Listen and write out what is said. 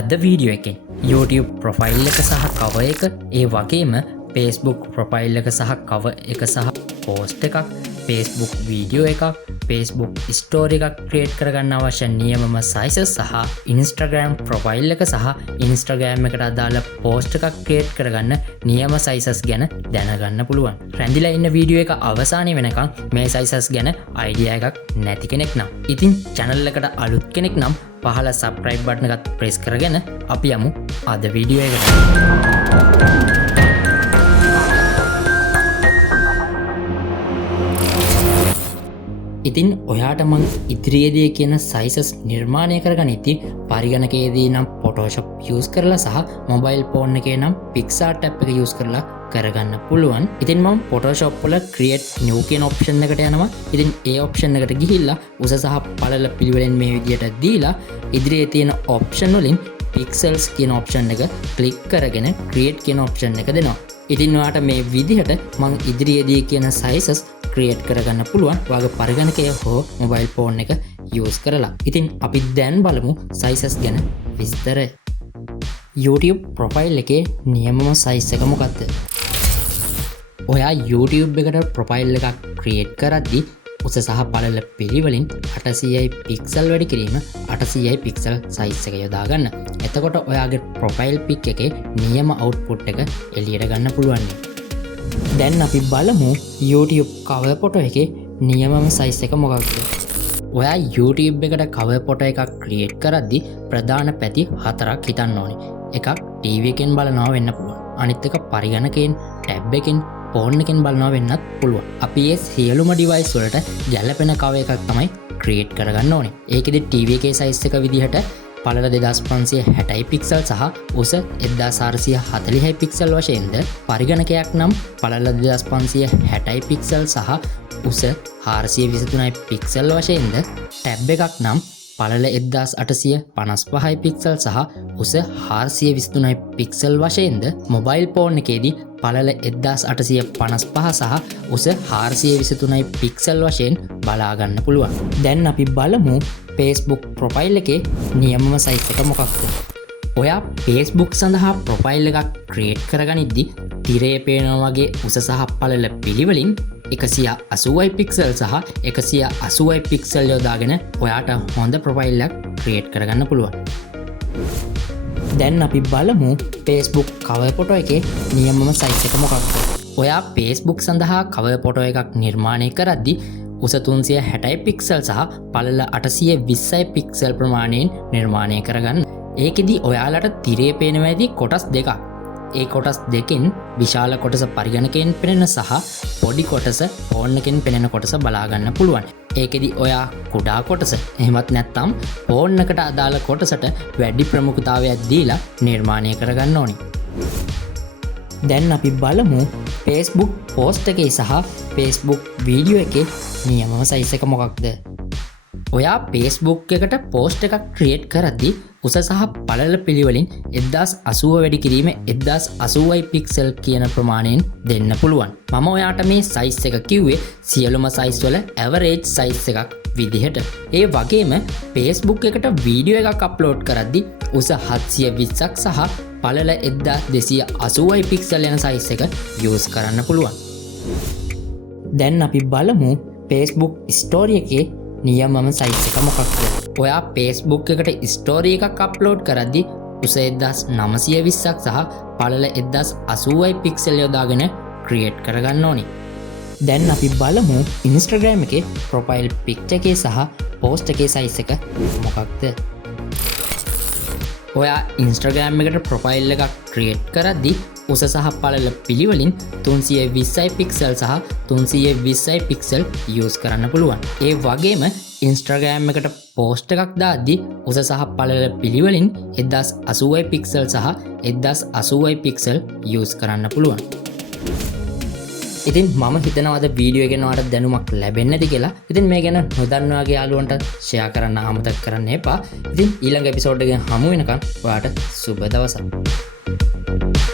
අද වීඩියෝ එකෙන් YouTube profile එක සහ කවර් එක ඒ වගේම Facebook ප්‍රොෆයිල් එක සහ කවර් එක සහ පෝස්ට් එකක් Facebook වීඩියෝ එකක් Facebook ස්ටෝරි එකක් ක්‍රියේට් කරගන්න අවශ්‍ය නියමම sizes සහ Instagram ප්‍රොෆයිල් එක සහ Instagram එකට අදාළ පෝස්ට් එකක් ක්‍රියේට් කරගන්න නියම sizes ගැන දැනගන්න පුළුවන්. රැඳිලා ඉන්න වීඩියෝ එක අවසානයේ වෙනකන් මේ sizes ගැන idea එකක් නැති කෙනෙක් නම් ඉතින් channel එකට අලුත් කෙනෙක් නම් පහළ subscribe button එකත් press කරගෙන අපි යමු අද වීඩියෝ එකට. ඉතින් ඔයාට මං ඉදිරියේදී කියන sizes නිර්මාණය කරගන්න ඉති පරිගණකයේදී නම් Photoshop use කරලා සහ mobile phone එකේ නම් PixArt app එක use කරලා කරගන්න පුළුවන්. ඉතින් මම Photoshop වල create new කියන option එකට යනවා. ඉතින් ඒ option එකට ගිහිල්ලා උස සහ පළල පිළිවෙලෙන් මේ විදියට දීලා ඉදිරියේ තියෙන option වලින් pixels කියන option එක click කරගෙන create කියන option එක දෙනවා. ඉතින් ඔයාට මේ විදිහට මම ඉදිරියේදී කියන sizes ක්‍රියේට් කරගන්න පුළුවන් ඔයාගේ පරිගණකය හෝ මොබයිල් ෆෝන් එක යූස් කරලා. ඉතින් අපි දැන් බලමු sizes ගැන විස්තරය. YouTube ප්‍රොෆයිල් එකේ නියමම size එක මොකක්ද? ඔයා YouTube එකට ප්‍රොෆයිල් එකක් ක්‍රියේට් කරද්දී උස සහ පළල පිළිවෙලින් 800යි පික්සල් වැඩි කිරීම 800යි පික්සල් size එක යොදා ගන්න. එතකොට ඔයාගේ ප්‍රොෆයිල් පික් එකේ නියම output එක එළියට ගන්න පුළුවන්. දැන් අපි බලමු YouTube cover photo එකේ නියමම size එක මොකක්ද? ඔයා YouTube එකට cover photo එකක් create කරද්දී ප්‍රධාන පැති හතරක් හිතන්න ඕනේ. එකක් TV එකෙන් බලනවා වෙන්න පුළුවන්. අනිත් එක පරිගණකයෙන්, tab එකෙන්, phone එකෙන් බලනවා වෙන්නත් පුළුවන්. අපි මේ සියලුම device වලට ගැළපෙන cover එකක් තමයි create කරගන්න ඕනේ. ඒකෙදි TV එකේ size එක විදිහට පළල 2560 පික්සල් සහ උස 1440 පික්සල් වශයෙන්ද පරිගණකයක් නම් පළල 2560 පික්සල් සහ උස 423 පික්සල් වශයෙන්ද ටැබ් එකක් නම් පළල 1855 පික්සල් සහ උස 423 පික්සල් වශයෙන්ද මොබයිල් ෆෝන් එකේදී පළල 1855 සහ උස 423 පික්සල් වශයෙන් බලා ගන්න පුළුවන්. දැන් අපි බලමු Facebook ප්‍රොෆයිල් එකේ නියමම size එක මොකක්ද? ඔයා Facebook සඳහා ප්‍රොෆයිල් එකක් ක්‍රියේට් කරගනිද්දි තිරේ පේනවා වගේ උස සහ පළල පිළිවෙලින් 180යි පික්සල් සහ 180යි පික්සල් යොදාගෙන ඔයාට හොඳ ප්‍රොෆයිල් එකක් ක්‍රියේට් කරගන්න පුළුවන්. දැන් අපි බලමු Facebook cover photo එකේ නියමම size එක මොකක්ද? ඔයා Facebook සඳහා cover photo එකක් නිර්මාණය කරද්දී උස 360 පික්සල් සහ පළල 820 පික්සල් ප්‍රමාණයෙන් නිර්මාණය කරගන්න. ඒකෙදි ඔයාලට තිරේ පේනවා ඇති කොටස් දෙකක්. ඒ කොටස් දෙකෙන් විශාල කොටස පරිගණකයෙන් පෙනෙන සහ පොඩි කොටස ෆෝන් එකෙන් පෙනෙන කොටස බලා ගන්න පුළුවන්. ඒකෙදි ඔයා කුඩා කොටස එහෙමත් නැත්නම් ෆෝන් එකට අදාළ කොටසට වැඩි ප්‍රමුඛතාවයක් දීලා නිර්මාණය කරගන්න ඕනි. දැන් අපි බලමු Facebook post එකේ සහ Facebook වීඩියෝ එකේ නියමම size එක මොකක්ද? ඔයා Facebook එකට post එකක් create කරද්දී උස සහ පළල පිළිවෙලින් 1080 වැඩි කිරීම 1080යි පික්සල් කියන ප්‍රමාණයෙන් දෙන්න පුළුවන්. මම ඔයාට මේ size එක කිව්වේ සියලුම size වල average size එකක් විදිහට. ඒ වගේම Facebook එකට වීඩියෝ එකක් upload කරද්දී උස 720ක් සහ පළල 1280යි පික්සල් යන size එක use කරන්න පුළුවන්. දැන් අපි බලමු Facebook story එකේ නියමම size එක මොකක්ද? ඔයා Facebook එකට story එකක් upload කරද්දී උස 1920ක් සහ පළල 1080යි පික්සල් යොදාගෙන create කරගන්න ඕනේ. දැන් අපි බලමු Instagram එකේ profile picture එකේ සහ post එකේ size එක මොකක්ද? ඔයා Instagram එකට profile එකක් create කරද්දී උස සහ පළල පිළිවෙලින් 320යි පික්සල් සහ 320යි පික්සල් use කරන්න පුළුවන්. ඒ වගේම Instagram එකට post එකක් දාද්දී උස සහ පළල පිළිවෙලින් 1080යි පික්සල් සහ 1080යි පික්සල් use කරන්න පුළුවන්. ඉතින් මම හිතනවා අද වීඩියෝ එකෙන් ඔයාලට දැනුමක් ලැබෙන්නේ නැති කියලා. ඉතින් මේ ගැන නොදන්න ඔයාගේ යාළුවන්ට share කරන්න අමතක කරන්න එපා. ඉතින් ඊළඟ එපිසෝඩ් එකෙන් හමු වෙනකන් ඔයාට සුබ දවසක්.